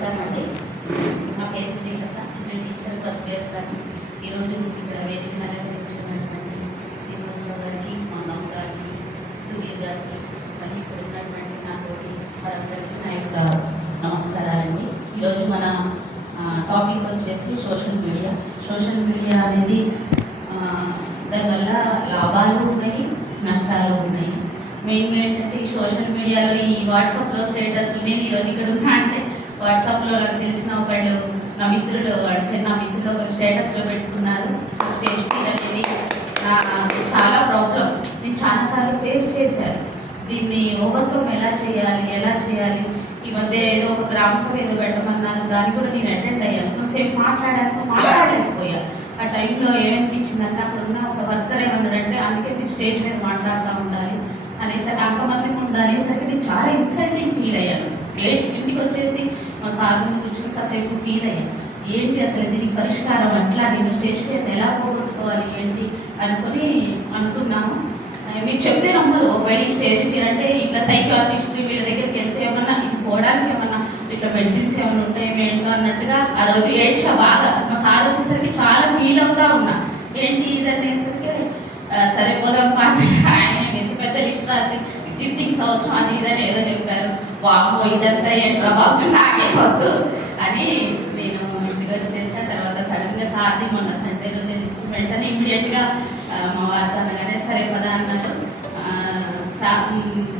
నమస్కారం అండి. నా పేరు శ్రీలత. నేను టీచర్ వర్క్ చేస్తాను. ఈరోజు ఇక్కడ వేదిక అలంకరించుకున్నటువంటి శ్రీనివాసరావు గారికి, మంగమ్మ గారికి, సుధీర్ గారికి, మరి ఇక్కడ ఉన్నటువంటి నాతోటి వారందరికీ నా యొక్క నమస్కారాలండి. ఈరోజు మన టాపిక్ వచ్చేసి సోషల్ మీడియా. సోషల్ మీడియా అనేది దానివల్ల లాభాలు ఉన్నాయి, నష్టాలు ఉన్నాయి. మెయిన్గా ఏంటంటే ఈ సోషల్ మీడియాలో ఈ వాట్సాప్లో స్టేటస్లు, నేను ఈరోజు ఇక్కడ ఉన్నా అంటే వాట్సాప్లో నాకు తెలిసిన ఒకళ్ళు నా మిత్రులు ఒకళ్ళు స్టేటస్లో పెట్టుకున్నారు. స్టేజ్ ఫీల్ అనేది నాకు చాలా ప్రాబ్లం. నేను చాలాసార్లు ఫేస్ చేశాను. దీన్ని ఓవర్కమ్ ఎలా చేయాలి. ఈ మధ్య ఏదో ఒక గ్రామ సభ ఏదో పెట్టమన్నాను, దాన్ని కూడా నేను అటెండ్ అయ్యాను. కొంతసేపు మాట్లాడలేకపోయా. ఆ టైంలో ఏమనిపించిందంటే అక్కడ ఉన్న ఒక వర్కర్ ఏమన్నాడంటే, అందుకే మీరు స్టేజ్ మీద మాట్లాడుతూ ఉండాలి అనేసరికి, అంతమందికి ఉండనేసరికి నేను చాలా ఇన్సల్టింగ్ ఫీల్ అయ్యాను. ఇంటికి వచ్చేసి మా సార్ ముందు కూర్చొని కాసేపు ఫీల్ అయ్యాను. ఏంటి అసలు దీనికి పరిష్కారం, అట్లా నేను స్టేజ్ మీద ఎలా పోగొట్టుకోవాలి ఏంటి అనుకున్నాము. మీరు చెప్తే నమ్మరు. ఒకవేళ స్టేజ్ ఫియర్ అంటే ఇట్లా సైకాలజిస్ట్ వీళ్ళ దగ్గరికి వెళ్తే ఏమన్నా ఇది పోవడానికి ఏమన్నా ఇట్లా మెడిసిన్స్ ఏమైనా ఉంటాయి ఏంటో అన్నట్టుగా ఆ రోజు ఏడ్చా బాగా. మా సార్ వచ్చేసరికి చాలా ఫీల్ అవుతా ఉన్నా. ఏంటి ఇదనేసరికి సరే పోదాం పాని, ఆయన పెద్ద లిస్ట్ రాసి సిట్టింగ్స్ అవసరం అది ఇదని ఏదో చెప్పారు. వామో ఇదంతా ఏంట్రా బాబు, నాకే వద్దు అని నేను ఇంటికి వచ్చేసా. తర్వాత సడన్గా సార్ది మొన్న సండే రోజు వెంటనే ఇమ్మీడియట్గా మా వార్త అనగానే సరే పదా అన్నారు.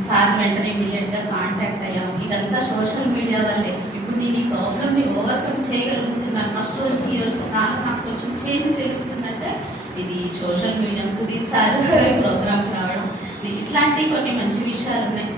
సార్ వెంటనే ఇమ్మీడియట్గా కాంటాక్ట్ అయ్యాము. ఇదంతా సోషల్ మీడియా వల్లే. ఇప్పుడు నేను ఈ ప్రాబ్లమ్ని ఓవర్కమ్ చేయగలుగుతున్నాను. ఫస్ట్ రోజు ఈరోజు నాకు కొంచెం చేంజ్ తెలుస్తుందంటే ఇది సోషల్ మీడియా. సుధీర్ సార్ ప్రోగ్రామ్కి రావడం, ఇట్లాంటి కొన్ని మంచి విషయాలు ఉన్నాయి.